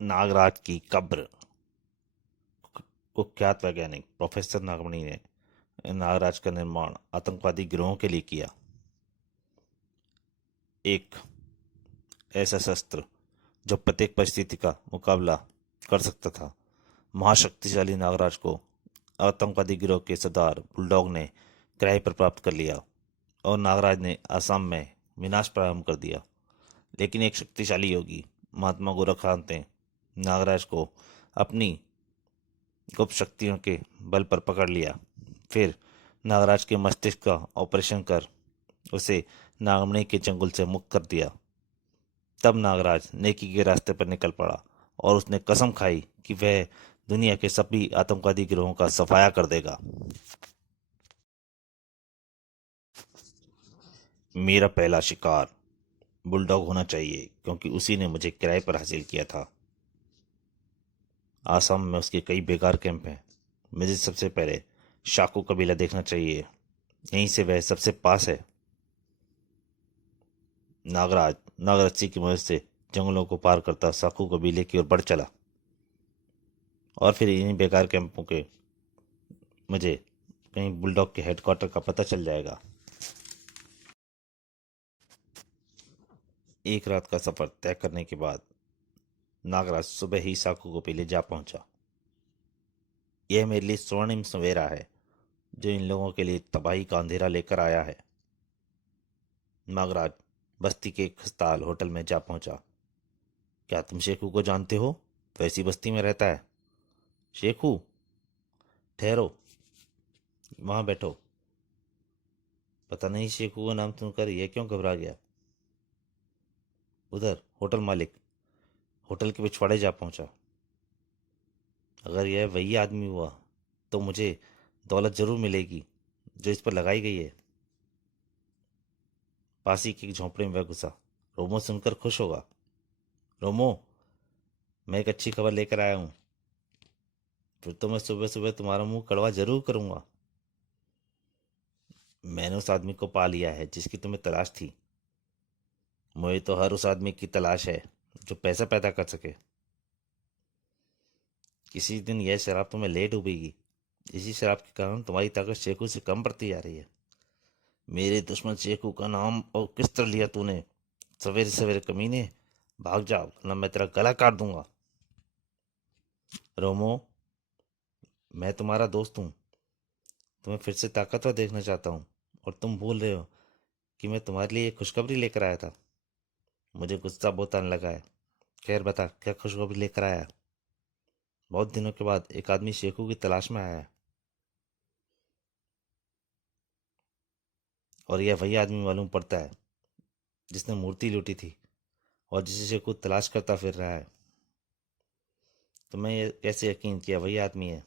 नागराज की कब्र। कुख्यात वैज्ञानिक प्रोफेसर नागमणि ने नागराज का निर्माण आतंकवादी गिरोहों के लिए किया। एक ऐसा शस्त्र जो प्रत्येक परिस्थिति का मुकाबला कर सकता था। महाशक्तिशाली नागराज को आतंकवादी गिरोह के सरदार बुलडॉग ने किराए पर प्राप्त कर लिया और नागराज ने असम में विनाश प्रारंभ कर दिया। लेकिन एक शक्तिशाली योगी महात्मा गोरखनाथ ने नागराज को अपनी गुप्त शक्तियों के बल पर पकड़ लिया। फिर नागराज के मस्तिष्क का ऑपरेशन कर उसे नागमणि के चंगुल से मुक्त कर दिया। तब नागराज नेकी के रास्ते पर निकल पड़ा और उसने कसम खाई कि वह दुनिया के सभी आतंकवादी गिरोहों का सफाया कर देगा। मेरा पहला शिकार बुलडॉग होना चाहिए क्योंकि उसी ने मुझे किराए पर हासिल किया था। आसाम में उसके कई बेकार कैंप हैं। मुझे सबसे पहले शाकू कबीला देखना चाहिए, यहीं से वह सबसे पास है। नागराज नागरस्सी की मदद से जंगलों को पार करता साकू कबीले की ओर बढ़ चला और फिर इन्हीं बेकार कैंपों के मुझे कहीं बुलडॉग के हेडक्वार्टर का पता चल जाएगा। एक रात का सफर तय करने के बाद नागराज सुबह ही साकू कबीले जा पहुंचा। यह मेरे लिए स्वर्णिम सवेरा है जो इन लोगों के लिए तबाही का अंधेरा लेकर आया है। नागराज बस्ती के एक खस्ताल होटल में जा पहुंचा। क्या तुम शेखू को जानते हो? वैसी बस्ती में रहता है। शेखू? ठहरो, वहां बैठो। पता नहीं शेखू का नाम सुनकर यह क्यों घबरा गया। उधर होटल मालिक होटल के पिछवाड़े जा पहुंचा। अगर यह वही आदमी हुआ तो मुझे दौलत जरूर मिलेगी जो इस पर लगाई गई है। पासी की एक झोंपड़े में वह घुसा। रोमो सुनकर खुश होगा। रोमो, मैं एक अच्छी खबर लेकर आया हूँ। फिर तो मैं सुबह सुबह तुम्हारा मुंह कड़वा जरूर करूंगा। मैंने उस आदमी को पा लिया है जिसकी तुम्हें तलाश थी। मुझे तो हर उस आदमी की तलाश है जो पैसा पैदा कर सके। किसी दिन यह शराब तुम्हें ले डूबेगी। इसी शराब के कारण तुम्हारी ताकत शेखू से कम पड़ती जा रही है। मेरे दुश्मन शेखू का नाम और किस तरह लिया तूने? सवेरे सवेरे कमीने, भाग जा वरना मैं तेरा गला काट दूंगा। रोमो, मैं तुम्हारा दोस्त हूँ। तुम्हें फिर से ताकतवर देखना चाहता हूँ और तुम भूल रहे हो कि मैं तुम्हारे लिए एक खुशखबरी लेकर आया था। मुझे गुस्सा बहुत आने लगा है। खैर बता, क्या खुशखबरी लेकर आया? बहुत दिनों के बाद एक आदमी शेखू की तलाश में आया है और यह वही आदमी मालूम पड़ता है जिसने मूर्ति लूटी थी और जिसे शेखू तलाश करता फिर रहा है। तो मैं ये कैसे यकीन किया वही आदमी है?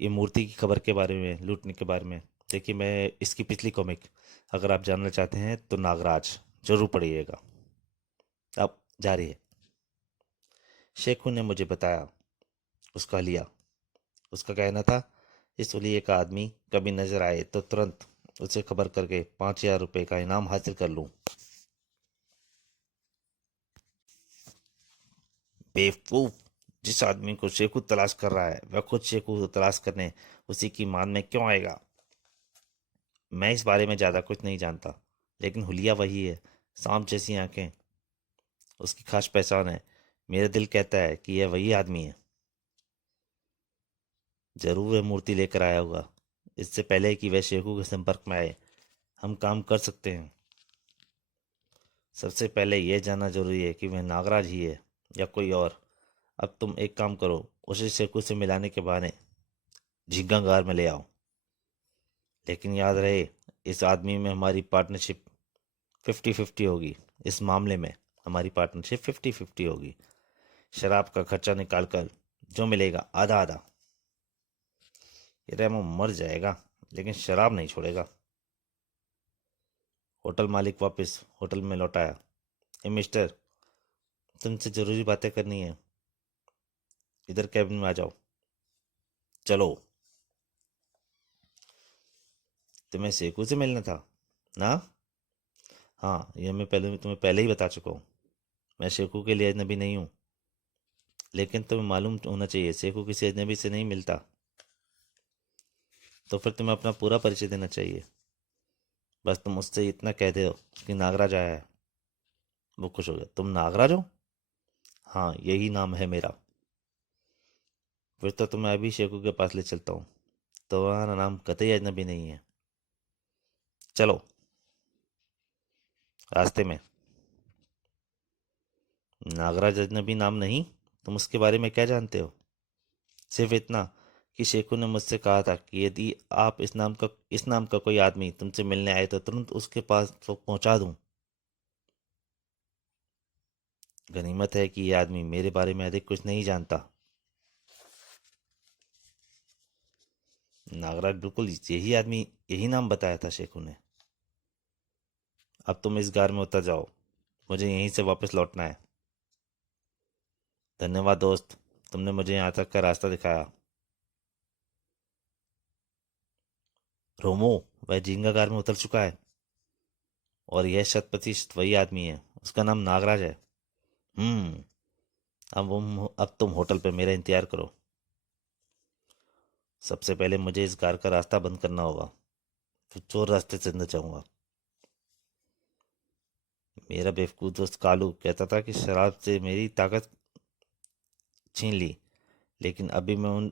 ये मूर्ति की खबर के बारे में, लूटने के बारे में देखिए, मैं इसकी पिछली कॉमिक अगर आप जानना चाहते हैं तो नागराज जरूर पढ़िएगा। अब जारी है। शेखू ने मुझे बताया उसका लिया। उसका कहना था इस हुलिये का आदमी कभी नजर आए तो तुरंत उसे खबर करके 5,000 रुपये का इनाम हासिल कर लूं। बेवकूफ! जिस आदमी को शेखू तलाश कर रहा है वह खुद शेखू को तलाश करने उसी की मान में क्यों आएगा? मैं इस बारे में ज्यादा कुछ नहीं जानता, लेकिन हुलिया वही है। सांप जैसी आंखें, उसकी खास पहचान है। मेरा दिल कहता है कि यह वही आदमी है। जरूर वह मूर्ति लेकर आया होगा इससे पहले कि वह शेखू के संपर्क में आए। हम काम कर सकते हैं। सबसे पहले यह जानना जरूरी है कि वह नागराज ही है या कोई और। अब तुम एक काम करो, उसे शेखू से मिलाने के बहाने झींगागार में ले आओ। लेकिन याद रहे, इस आदमी में हमारी पार्टनरशिप 50-50 होगी। इस मामले में हमारी पार्टनरशिप 50-50 होगी। शराब का खर्चा निकाल कर जो मिलेगा आधा आधा। ये रेमो मर जाएगा लेकिन शराब नहीं छोड़ेगा। होटल मालिक वापस होटल में लौटाया। ए मिस्टर, तुमसे जरूरी बातें करनी है। इधर कैबिन में आ जाओ। चलो। तुम्हें सेकू से मिलना था ना? हाँ, यह मैं तुम्हें पहले ही बता चुका हूँ। मैं शेखू के लिए अजनबी नहीं हूँ, लेकिन तुम्हें मालूम होना चाहिए शेखू किसी अजनबी से नहीं मिलता। तो फिर तुम्हें अपना पूरा परिचय देना चाहिए। बस तुम उससे इतना कह दो कि नागराज आया है। वो खुश हो गया। तुम नागराज हो? हाँ, यही नाम है मेरा। फिर तो तुम्हें अभी शेखू के पास ले चलता हूँ। तुम्हारा नाम कतई अजनबी नहीं है। चलो। रास्ते में। नागराज अजनबी नाम नहीं। तुम उसके बारे में क्या जानते हो? सिर्फ इतना कि शेखू ने मुझसे कहा था कि यदि आप इस नाम का कोई आदमी तुमसे मिलने आए तो तुरंत उसके पास तो पहुंचा दूं। गनीमत है कि यह आदमी मेरे बारे में अधिक कुछ नहीं जानता। नागराज बिल्कुल यही आदमी, यही नाम बताया था शेखू ने। अब तुम इस गार में उतर जाओ, मुझे यहीं से वापस लौटना है। धन्यवाद दोस्त, तुमने मुझे यहाँ तक का रास्ता दिखाया। रोमो, वह झींगा गार में उतर चुका है और यह शत प्रतिशत वही आदमी है। उसका नाम नागराज है। हम्म। अब तुम होटल पे मेरा इंतजार करो। सबसे पहले मुझे इस कार का रास्ता बंद करना होगा, फिर चोर रास्ते से अंदर जाऊंगा। मेरा बेवकूफ दोस्त कालू कहता था कि शराब से मेरी ताकत छीन ली, लेकिन अभी मैं उन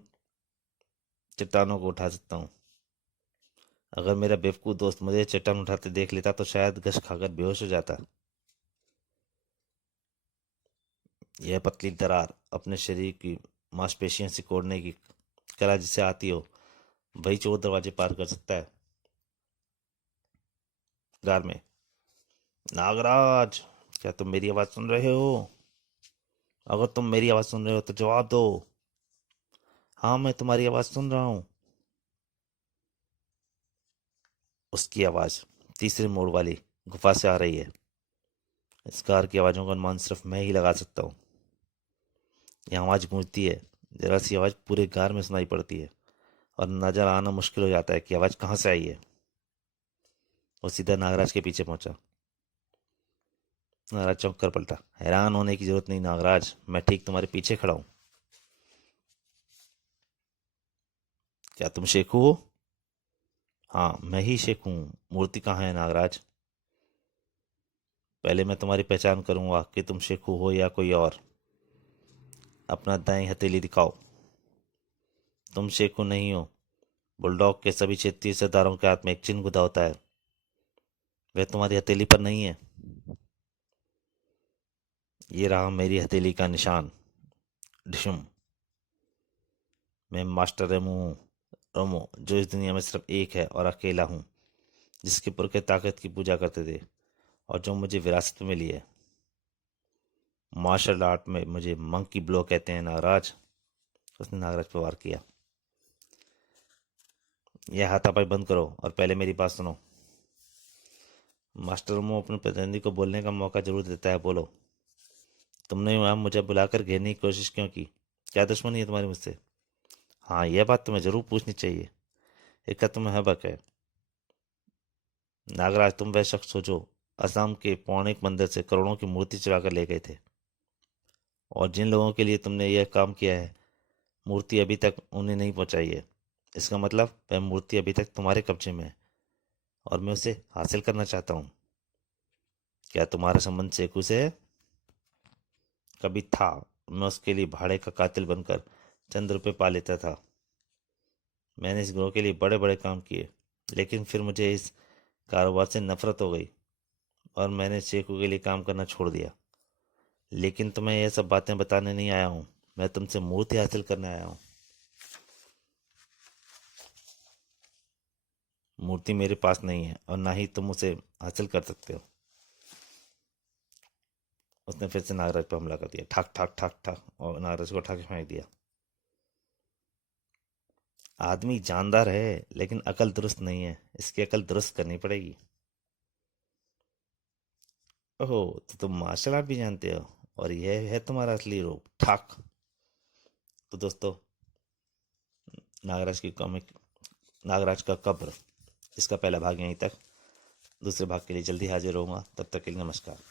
चट्टानों को उठा सकता हूँ। अगर मेरा बेवकूफ दोस्त मुझे चट्टान उठाते देख लेता तो शायद घस खाकर बेहोश हो जाता। यह पतली दरार अपने शरीर की मांसपेशियां सिकोड़ने की कला जिसे आती हो, वही चोर दरवाजे पार कर सकता है। कार में। नागराज, क्या तुम मेरी आवाज सुन रहे हो? अगर तुम मेरी आवाज सुन रहे हो तो जवाब दो। हाँ, मैं तुम्हारी आवाज सुन रहा हूँ। उसकी आवाज तीसरे मोड़ वाली गुफा से आ रही है। इस कार की आवाजों का अनुमान सिर्फ मैं ही लगा सकता हूँ। यह आवाज गूंजती है, जरा सी आवाज पूरे कार में सुनाई पड़ती है और नजर आना मुश्किल हो जाता है कि आवाज कहाँ से आई है। वो सीधा नागराज के पीछे पहुंचा। नागराज चौंक कर पलटा। हैरान होने की जरूरत नहीं नागराज, मैं ठीक तुम्हारे पीछे खड़ा हूँ। क्या तुम शेखू हो? हाँ, मैं ही शेखू हूँ। मूर्ति कहाँ है नागराज? पहले मैं तुम्हारी पहचान करूंगा कि तुम शेखू हो या कोई और। अपना दाएं हथेली दिखाओ। तुम शेखू नहीं हो। बुलडॉग के सभी क्षेत्रीय सरदारों के हाथ में एक चिन्ह गुदा होता है, वह तुम्हारी हथेली पर नहीं है। ये रहा मेरी हथेली का निशान। डिशुम। मैं मास्टर रेमो हूँ। रोमो, जो इस दुनिया में सिर्फ एक है और अकेला हूँ, जिसके पुरखे ताकत की पूजा करते थे और जो मुझे विरासत में मिली है। मार्शल आर्ट में मुझे मंकी ब्लो कहते हैं नागराज। उसने नागराज पर वार किया। यह हाथापाई बंद करो और पहले मेरी बात सुनो। मास्टर रोमो अपने प्रतिद्वंदी को बोलने का मौका जरूर देता है। बोलो। तुमने वहां मुझे बुलाकर घेरने की कोशिश क्यों की? क्या दुश्मनी है तुम्हारी मुझसे? हाँ, यह बात तुम्हें जरूर पूछनी चाहिए। एक तुम्हें हबक है। नागराज, तुम वह शख्स हो जो असम के पौराणिक मंदिर से करोड़ों की मूर्ति चुरा कर ले गए थे, और जिन लोगों के लिए तुमने यह काम किया है, मूर्ति अभी तक उन्हें नहीं पहुंचाई है। इसका मतलब वह मूर्ति अभी तक तुम्हारे कब्जे में है और मैं उसे हासिल करना चाहता हूँ। क्या तुम्हारा संबंध शेखू से है? कभी था। मैं उसके लिए भाड़े का कातिल बनकर चंद रुपए पा लेता था। मैंने इस ग्रोह के लिए बड़े बड़े काम किए, लेकिन फिर मुझे इस कारोबार से नफरत हो गई और मैंने शेखू के लिए काम करना छोड़ दिया। लेकिन तुम्हें यह सब बातें बताने नहीं आया हूँ, मैं तुमसे मूर्ति हासिल करने आया हूँ। मूर्ति मेरे पास नहीं है और ना ही तुम उसे हासिल कर सकते हो। उसने फिर से नागराज पर हमला कर दिया। ठाक ठाक ठाक ठाक, और नागराज को उठा के फेंक दिया। आदमी जानदार है, लेकिन अकल दुरुस्त नहीं है। इसकी अकल दुरुस्त करनी पड़ेगी। ओहो, तो तुम मार्शल आर्ट भी जानते हो और यह है तुम्हारा असली रूप। ठाक। तो दोस्तों, नागराज की कॉमिक नागराज का कब्र, इसका पहला भाग यहीं तक। दूसरे भाग के लिए जल्दी हाजिर होऊंगा। तब तक के लिए नमस्कार।